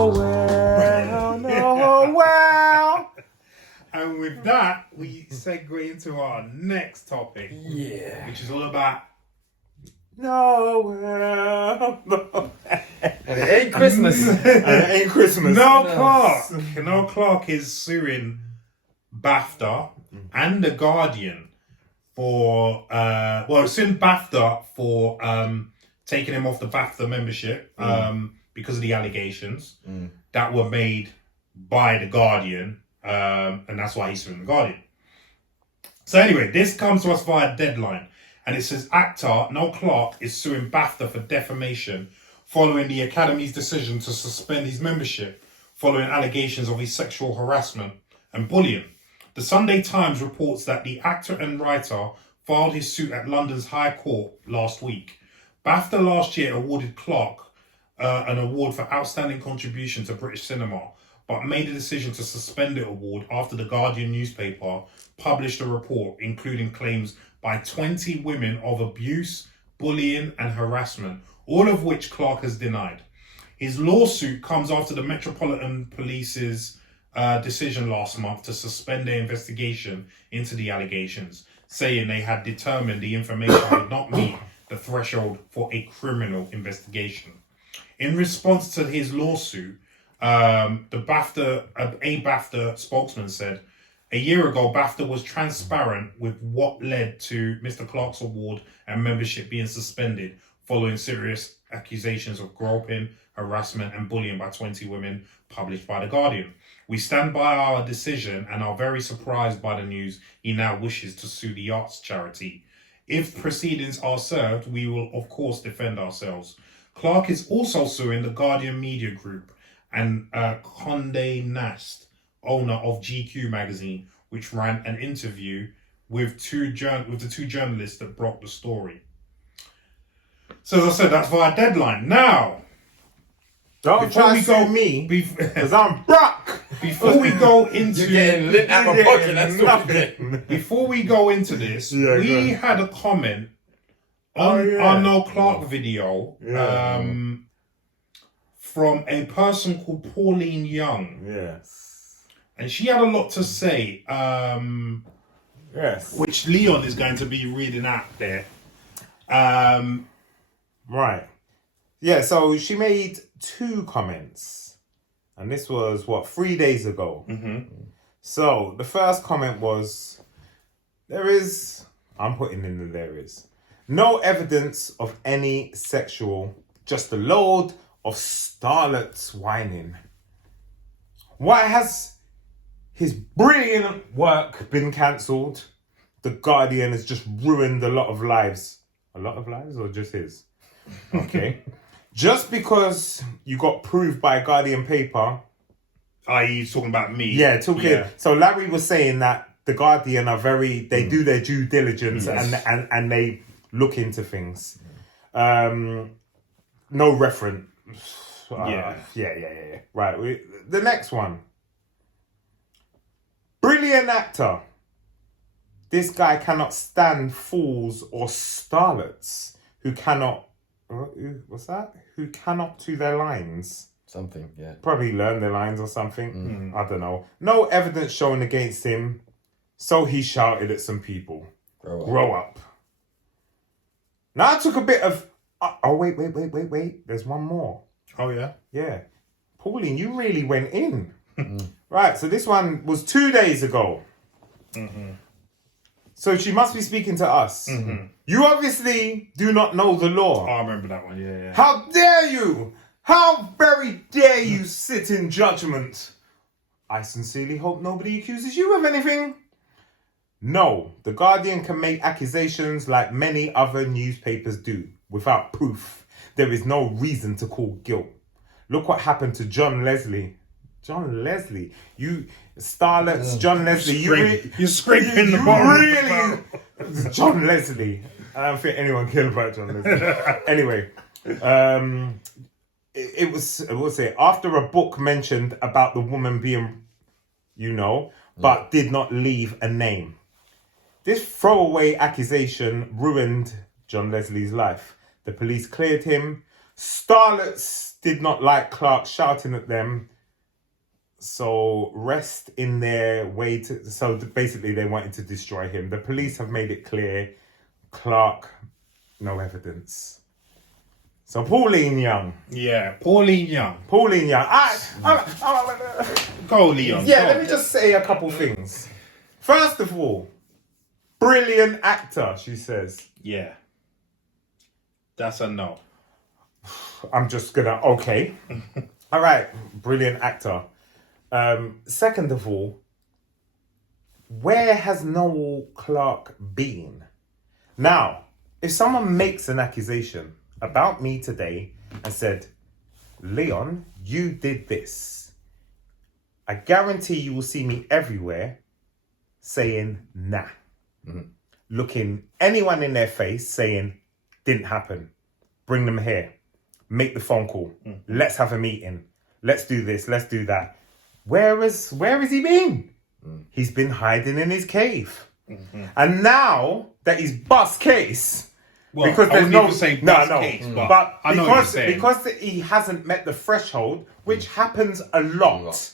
Noel. And with that, we segue into our next topic. Yeah. Which is all about Noel. And it ain't Christmas. Noel Clarke is suing Bafta and The Guardian for suing Bafta for taking him off the Bafta membership because of the allegations that were made by The Guardian, and that's why he's suing The Guardian. So anyway, this comes to us via Deadline, and it says actor Noel Clarke is suing Bafta for defamation following the Academy's decision to suspend his membership following allegations of his sexual harassment and bullying. The Sunday Times reports that the actor and writer filed his suit at London's High Court last week. Bafta last year awarded Clarke an award for outstanding contribution to British cinema, but made a decision to suspend the award after the Guardian newspaper published a report including claims by 20 women of abuse, bullying and harassment, all of which Clarke has denied. His lawsuit comes after the Metropolitan Police's decision last month to suspend their investigation into the allegations, saying they had determined the information did not meet the threshold for a criminal investigation. In response to his lawsuit, a BAFTA spokesman said, "A year ago, BAFTA was transparent with what led to Mr. Clarke's award and membership being suspended following serious accusations of groping, harassment and bullying by 20 women published by The Guardian. We stand by our decision and are very surprised by the news he now wishes to sue the arts charity. If proceedings are served, we will of course defend ourselves." Clarke is also suing the Guardian Media Group and Condé Nast, owner of GQ magazine, which ran an interview with the two journalists that broke the story. So as I said, that's via Deadline. Now, Don't try to sue me, because I'm broke. Before we go into before we go into this, we had a comment on our Noel Clarke video from a person called Pauline Young. Yes. And she had a lot to say. Yes. Which Leon is going to be reading out there. Right. Yeah, so she made 2 comments. And this was, 3 days ago. Mm-hmm. So, the first comment was, I'm putting in the there is, no evidence of any sexual, just a load of starlets whining. Why has his brilliant work been cancelled? The Guardian has just ruined a lot of lives. A lot of lives or just his? Okay. Just because you got proved by a Guardian paper. i.e. talking about me. Yeah, So Larry was saying that the Guardian are they do their due diligence and they look into things. No reference. Yeah. Right. The next one. Brilliant actor. This guy cannot stand fools or starlets who cannot... What's that? Who cannot do their lines. Something, yeah. Probably learn their lines or something. I don't know. No evidence shown against him. So he shouted at some people. Grow up. Now I took a bit of... wait. There's one more. Oh, yeah? Yeah. Pauline, you really went in. Right, so this one was 2 days ago. Mm-hmm. So she must be speaking to us. Mm-hmm. You obviously do not know the law. Oh, I remember that one, yeah. How dare you? How very dare you sit in judgment? I sincerely hope nobody accuses you of anything. No, the Guardian can make accusations like many other newspapers do, without proof. There is no reason to call guilt. Look what happened to John Leslie. John Leslie, you starlets, John Leslie, you're scraping the bottom. Really, John Leslie. I don't think anyone cared about John Leslie. Anyway, it was, I will say, after a book mentioned about the woman being, but did not leave a name. This throwaway accusation ruined John Leslie's life. The police cleared him, Starlets did not like Clarke shouting at them. So rest in their way to... So basically they wanted to destroy him. The police have made it clear. Clarke, no evidence. So Pauline Young. Yeah, Pauline Young. Pauline Young. Go, Leon. Yeah, go. let me just say a couple things. First of all, brilliant actor, she says. Yeah. That's a no. I'm just gonna... Okay. All right. Brilliant actor. Second of all, where has Noel Clarke been? Now, if someone makes an accusation about me today and said, Leon, you did this, I guarantee you will see me everywhere saying, nah. Looking anyone in their face saying, didn't happen. Bring them here. Make the phone call. Let's have a meeting. Let's do this. Let's do that. Where has he been? He's been hiding in his cave. And now that he's bust case, Well, because I there's wouldn't no even say no, bust no, case, but I know what you're because saying. because he hasn't met the threshold, which happens a lot,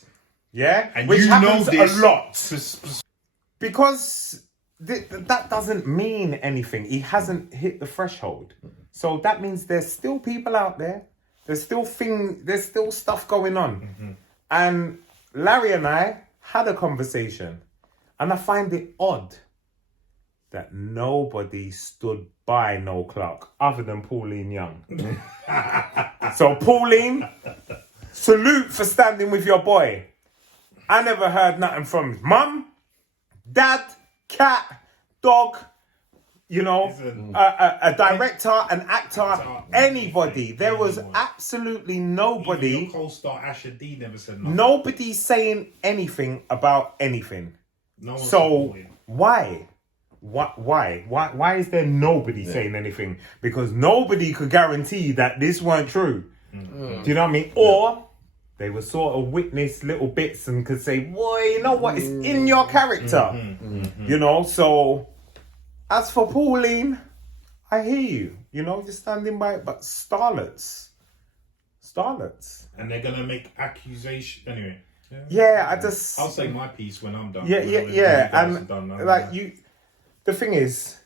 yeah, And which you know happens this a lot, because that doesn't mean anything. He hasn't hit the threshold, so that means there's still people out there. There's still stuff going on, and Larry and I had a conversation, and I find it odd that nobody stood by Noel Clarke other than Pauline Young. So Pauline, salute for standing with your boy. I never heard nothing from his mum, dad, cat, dog, you know, a director, an actor, anybody. There was absolutely nobody. Even your co-star Asher D never said nothing. Nobody saying anything about anything. No one So said why? Why is there nobody saying anything? Because nobody could guarantee that this weren't true. Do you know what I mean? Or they were sort of witness little bits and could say, boy, you know what? It's in your character. You know, so as for Pauline, I hear you. You know, you're standing by it. But starlets. And they're going to make accusation. Anyway. Yeah, I'll say my piece when I'm done. Yeah. And like the thing is,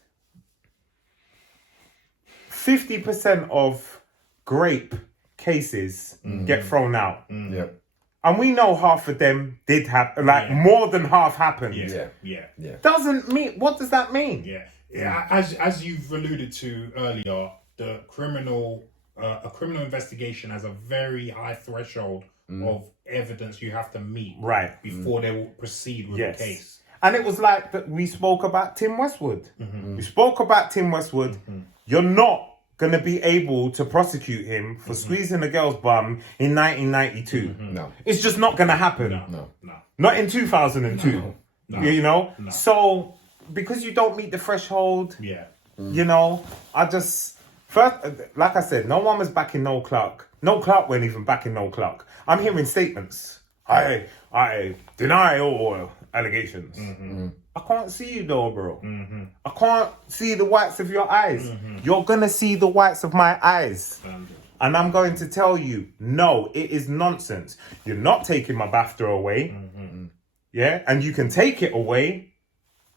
50% of grape cases get thrown out. Yeah. And we know half of them did happen, more than half happened. Yeah. Doesn't mean, what does that mean? Yeah. As you've alluded to earlier, the a criminal investigation has a very high threshold of evidence you have to meet before they will proceed with the case. And it was like that we spoke about Tim Westwood. We spoke about Tim Westwood. You're not going to be able to prosecute him for squeezing a girl's bum in 1992. No. It's just not going to happen. No. Not in 2002. No. You know? No. So, because you don't meet the threshold, you know, first, like I said, no one was backing Noel Clarke. Noel Clarke weren't even backing Noel Clarke. I'm hearing statements. I deny all allegations. I can't see you though, bro. I can't see the whites of your eyes. You're going to see the whites of my eyes. And I'm going to tell you, no, it is nonsense. You're not taking my Bafta away. Yeah? And you can take it away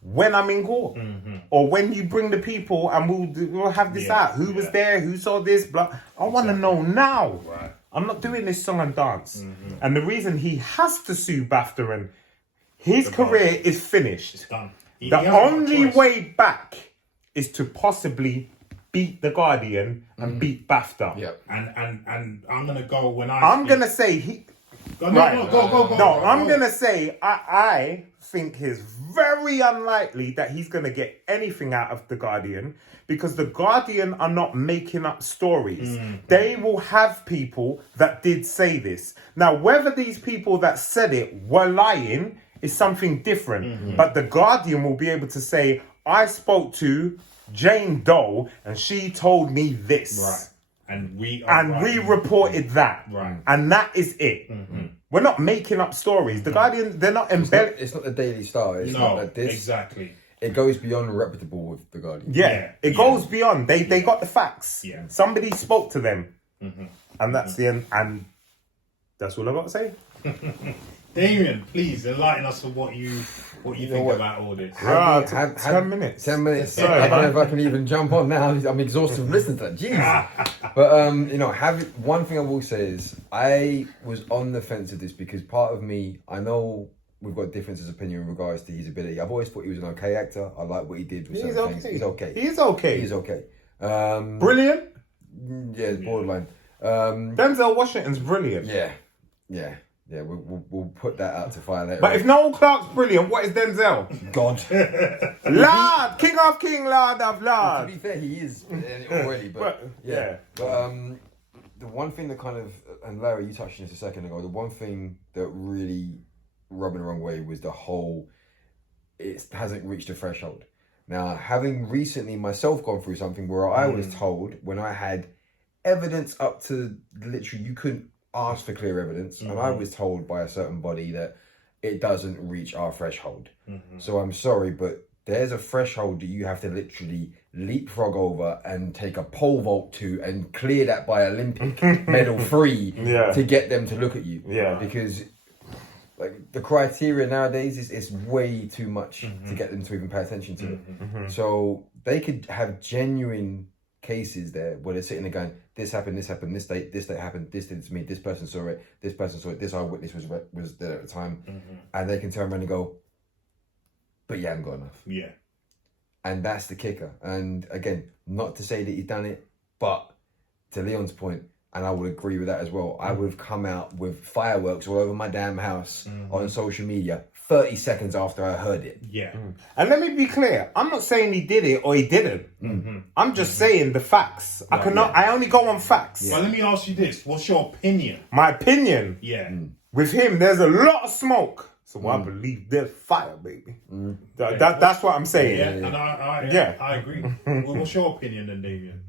when I'm in court. Or when you bring the people and we'll have this out. Who was there? Who saw this? Blah. I want to know now. Right. I'm not doing this song and dance. And the reason he has to sue Bafta and his career is finished. It's done. The only way back is to possibly beat The Guardian and beat Bafta. Yep. And I'm gonna go when I'm gonna say he. Go. I'm gonna say I think it's very unlikely that he's gonna get anything out of The Guardian because The Guardian are not making up stories. They will have people that did say this. Now, whether these people that said it were lying is something different. But The Guardian will be able to say, I spoke to Jane Doe and she told me this. Right. And we reported that. Right. And that is it. We're not making up stories. The Guardian, they're not embellished. It's not the Daily Star. It's not like this. Exactly. It goes beyond reputable with The Guardian. It goes beyond. They got the facts. Yeah. Somebody spoke to them. And that's the end. And that's all I got to say. Damien, please enlighten us on what you think about all this. 10 minutes. 10 minutes. Sorry, I don't know man. if I can even jump on now. I'm exhausted from listening to that. Jeez. But one thing I will say is I was on the fence of this because part of me, I know we've got differences of opinion in regards to his ability. I've always thought he was an okay actor. I like what he did with certain things. He's okay. He's okay. He's okay. Brilliant. Yeah, it's borderline. Denzel Washington's brilliant. Yeah. We'll put that out to fire later. But if Noel Clarke's brilliant, what is Denzel? God. Lord, King of King, Lord of To Lord. be fair, he is already. But yeah. But the one thing that kind of, and Larry, you touched on this a second ago. The one thing that really rubbed me the wrong way was the whole. It hasn't reached a threshold. Now, having recently myself gone through something where I was told when I had evidence up to literally you couldn't ask for clear evidence, and I was told by a certain body that it doesn't reach our threshold. So I'm sorry, but there's a threshold that you have to literally leapfrog over and take a pole vault to and clear that by Olympic medal free to get them to look at you. Yeah. Because like the criteria nowadays is way too much to get them to even pay attention to it. So they could have genuine cases there where they're sitting there going, this happened, this date happened, this did to me, this person saw it, this eyewitness was there at the time, and they can turn around and go, but you haven't got enough. Yeah. And that's the kicker. And again, not to say that he's done it, but to Leon's point, and I would agree with that as well, I would have come out with fireworks all over my damn house on social media 30 seconds after I heard it. Yeah. And let me be clear, I'm not saying he did it or he didn't. I'm just saying the facts. I only go on facts. Well, let me ask you this. What's your opinion? My opinion, with him, there's a lot of smoke. So I believe there's fire, baby. That's what I'm saying. Yeah, and I agree. Well, what's your opinion then, Damien?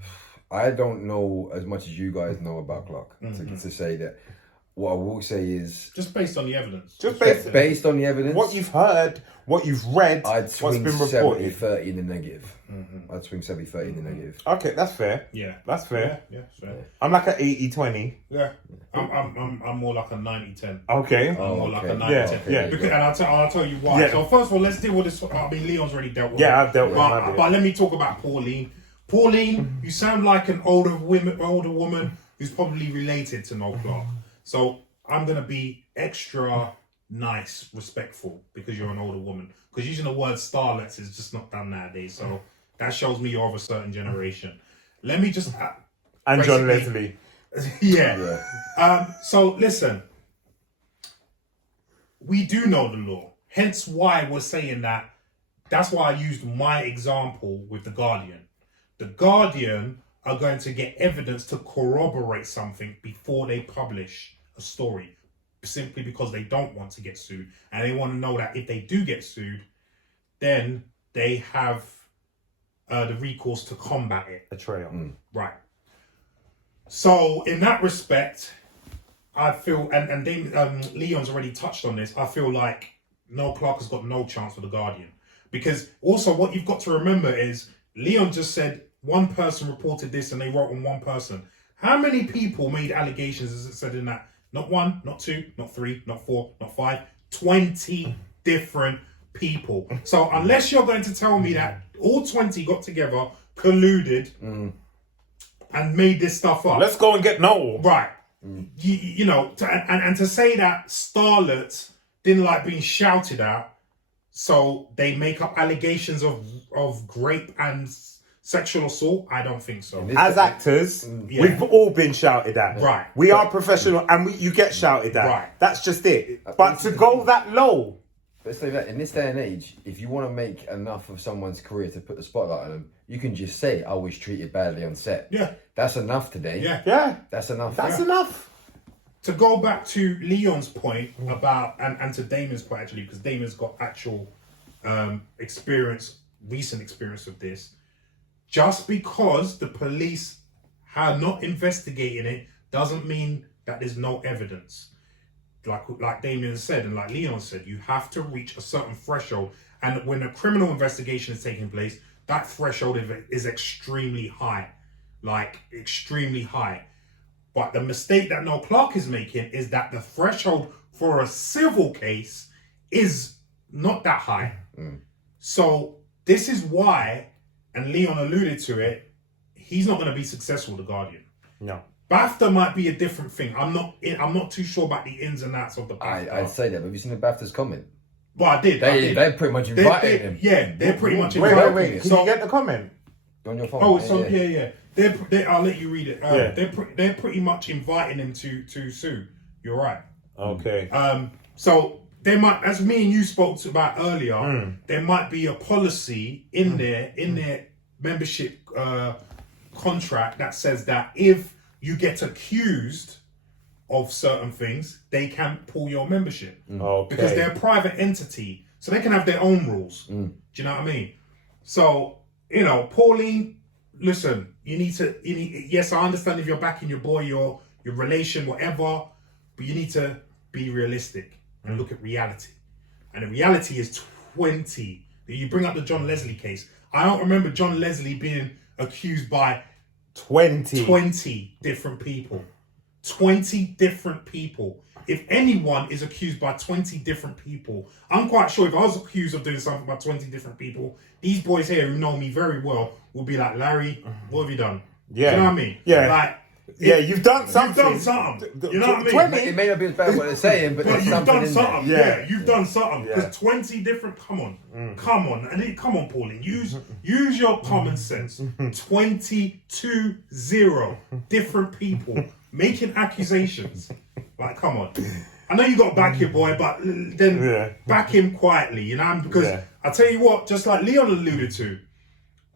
I don't know as much as you guys know about Clarke to say that. What I will say is... Just based on the evidence. Just based on the evidence. What you've heard, what you've read, I'd what's swing been reported. 70-30 in the negative. I'd swing 70-30 in the negative. Okay, that's fair. Yeah. That's fair. Yeah, fair. I'm like an 80-20. Yeah. I'm more like a 90-10. Okay. I'm more like a 90-10. Yeah. Because, and I'll tell you why. Yeah. So first of all, let's deal with this. I mean, Leon's already dealt with it. Yeah, I've dealt with it. But let me talk about Pauline. Pauline, you sound like an older woman who's probably related to Noel Clarke. So I'm going to be extra nice, respectful, because you're an older woman. Because using the word starlets is just not done nowadays. So that shows me you're of a certain generation. Let me just... and John Leslie. Yeah. So listen, we do know the law. Hence why we're saying that. That's why I used my example with The Guardian. The Guardian are going to get evidence to corroborate something before they publish a story, simply because they don't want to get sued, and they want to know that if they do get sued, then they have the recourse to combat it. A trail. Right. So in that respect, I feel, and Leon's already touched on this, I feel like Noel Clarke has got no chance for The Guardian. Because also what you've got to remember is, Leon just said one person reported this and they wrote on one person. How many people made allegations, as it said in that? Not one, not two, not three, not four, not five, 20 different people. So unless you're going to tell me that all 20 got together, colluded, and made this stuff up. Let's go and get Noel. Right. You know, and to say that starlets didn't like being shouted at, so they make up allegations of rape and sexual assault, I don't think so. As actors, we've all been shouted at. Right. We are professional and you get shouted at. Right. That's just it. But to go that low. Let's say that in this day and age, if you want to make enough of someone's career to put the spotlight on them, you can just say, I was treated badly on set. Yeah. That's enough today. Yeah. That's enough. That's enough. To go back to Leon's point about, and to Damien's point actually, because Damien's got actual recent experience of this, just because the police are not investigating it doesn't mean that there's no evidence. Like Damien said, and like Leon said, you have to reach a certain threshold. And when a criminal investigation is taking place, that threshold is extremely high. Like, extremely high. But the mistake that Noel Clarke is making is that the threshold for a civil case is not that high. So this is why, and Leon alluded to it, he's not going to be successful with The Guardian. No. Bafta might be a different thing. I'm not too sure about the ins and outs of the Bafta. I'd say that, but have you seen the BAFTA's comment? But I did. They pretty much invited him. Yeah, they're pretty much Wait. invited. Can you get the comment? On your phone. Oh, it's on. Yeah. I'll let you read it. Yeah. They're pretty much inviting him to sue. You're right. Okay. So there might, as me and you spoke about earlier, there might be a policy in their membership contract that says that if you get accused of certain things, they can pull your membership because they're a private entity, so they can have their own rules. Do you know what I mean? So Pauline, listen, you need. Yes, I understand if you're backing your boy, your relation, whatever, but you need to be realistic and look at reality. And the reality is 20. You bring up the John Leslie case. I don't remember John Leslie being accused by 20 different people. 20 different people. If anyone is accused by 20 different people, I'm quite sure if I was accused of doing something by 20 different people, these boys here who know me very well will be like, Larry, what have you done? Yeah. Do you know what I mean? Yeah. Like, you've done something. You've done something. You know what I mean? 20? It may not be as bad what they're saying, but there's You've something done in something. there. Yeah, you've done something. Yeah. Because 20 different. Come on, come on, Pauline. Use your common sense. 22-0 different people making accusations. Like, come on. I know you got to back your boy, but then back him quietly. You know, because I tell you what, just like Leon alluded to,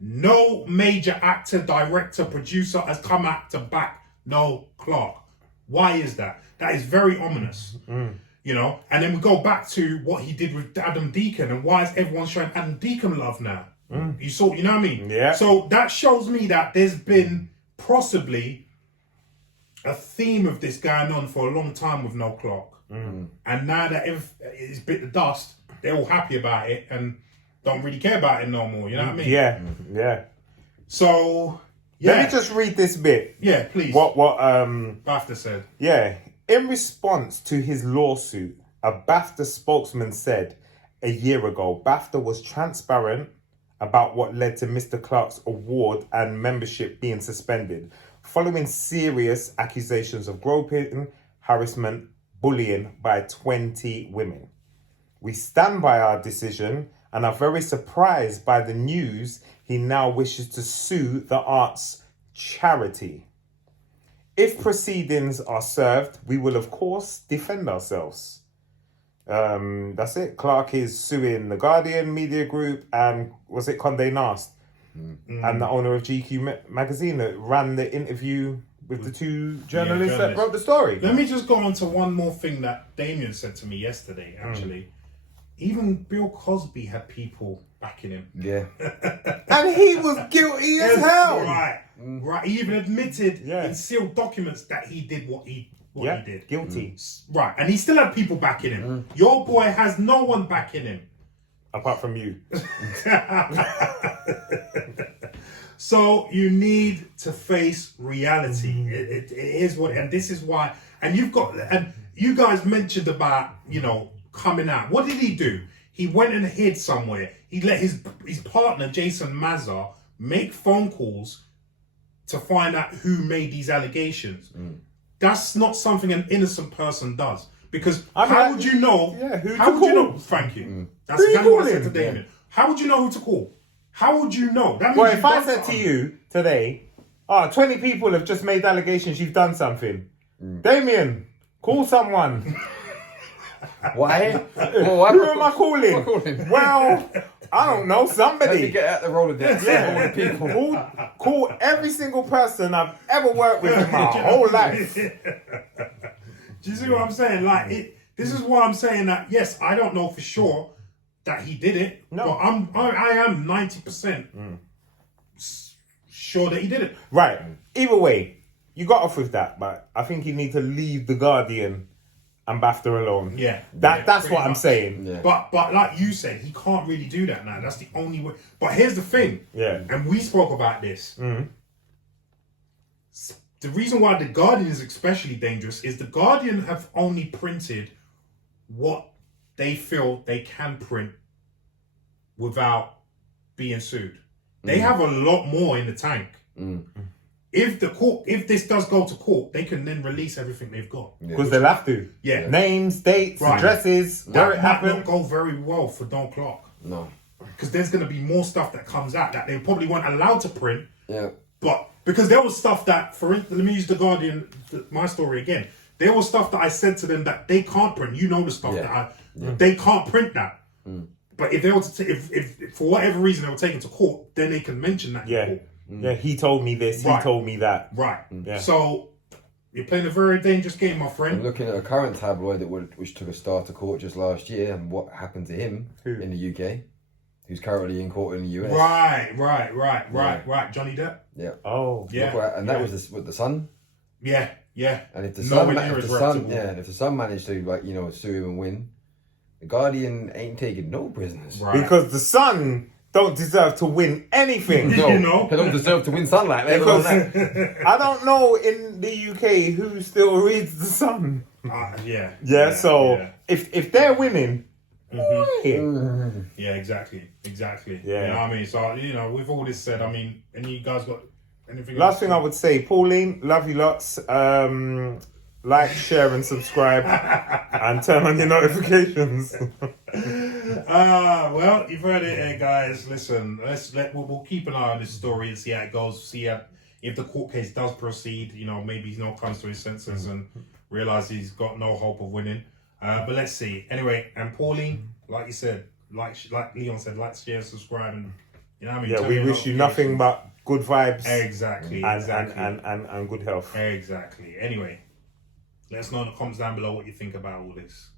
no major actor, director, producer has come out to back Noel Clarke. Why is that? That is very ominous. You know, and then we go back to what he did with Adam Deacon, and why is everyone showing Adam Deacon love now? You know what I mean? Yeah. So that shows me that there's been possibly a theme of this going on for a long time with Noel Clarke. And now that it's bit the dust, they're all happy about it and don't really care about it no more. You know what I mean? Yeah. So Let me just read this bit. Yeah, please. What Bafta said. Yeah. In response to his lawsuit, a Bafta spokesman said a year ago, Bafta was transparent about what led to Mr. Clarke's award and membership being suspended, following serious accusations of groping, harassment, bullying by 20 women. We stand by our decision and are very surprised by the news he now wishes to sue the arts charity. If proceedings are served, we will of course defend ourselves. That's it. Clarke is suing The Guardian Media Group and was it Condé Nast? And the owner of GQ magazine that ran the interview with the two journalists that wrote the story. Let me just go on to one more thing that Damien said to me yesterday, actually. Even Bill Cosby had people backing him. Yeah. And he was guilty as hell. Right. He even admitted in sealed documents that he did what he did. Guilty. Right. And he still had people backing him. Your boy has no one backing him. Apart from you. So you need to face reality. It is what, and this is why. And you guys mentioned about, coming out. What did he do? He went and hid somewhere. He let his partner, Jason Mazza, make phone calls to find out who made these allegations. That's not something an innocent person does. Because how would you know? How would you know? Thank you. That's exactly what I said to Damien. How would you know who to call? How would you know? That means well, if I said to you today, 20 people have just made allegations you've done something. Damien, call someone. Why? Who am I calling? Well, I don't know, somebody. Let me get out the Rolodex. People. Call every single person I've ever worked with in my whole life. Do you see what I'm saying? This is why I'm saying that, yes, I don't know for sure that he did it, but I am 90% sure that he did it. Right. Either way, you got off with that, but I think you need to leave The Guardian and Bafta alone. Yeah. That's what I'm saying. Yeah. But like you said, he can't really do that now. That's the only way. But here's the thing. Yeah. And we spoke about this. the reason why the Guardian is especially dangerous is the Guardian have only printed what they feel they can print without being sued. They have a lot more in the tank. If this does go to court, they can then release everything they've got. Because they'll have to. Yeah. Names, dates, addresses, where it might not happened. go very well for Noel Clarke. No. Because there's going to be more stuff that comes out that they probably weren't allowed to print. Yeah. But because there was stuff that, for instance, let me use the Guardian, my story again. There was stuff that I said to them that they can't print. You know the stuff that they can't print that. But if they were to, if for whatever reason they were taken to court, then they can mention that. Yeah. In court. Yeah, he told me this, he told me that. Right. Yeah. So you're playing a very dangerous game, my I'm friend. looking at a current tabloid which took a star to court just last year, and what happened to him in the UK, who's currently in court in the US. Right. Johnny Depp. Yeah. Oh. Yeah. And that was with the Sun. Yeah. And if the Nowhere Sun, near if as the Sun, reputable. if the Sun managed to sue him and win, the Guardian ain't taking no prisoners. Right. Because the Sun don't deserve to win anything. No, You know? they don't deserve to win sunlight. Because I don't know in the UK who still reads the Sun. Yeah. So if they're winning, Yeah, exactly. Yeah. You know what I mean? So, with all this said, I mean, any you guys got anything Last else? thing I would say, Pauline, love you lots. Like, share, and subscribe, and turn on your notifications. Well, you've heard it here, guys. Listen, we'll keep an eye on this story and see how it goes. See if the court case does proceed. Maybe he comes to his senses and realizes he's got no hope of winning. But let's see. Anyway, and Pauline, like you said, like Leon said, like, share, subscribe, and you know what I mean. Yeah, Turn we your wish you nothing but good vibes. Exactly. And good health. Exactly. Anyway, let us know in the comments down below what you think about all this.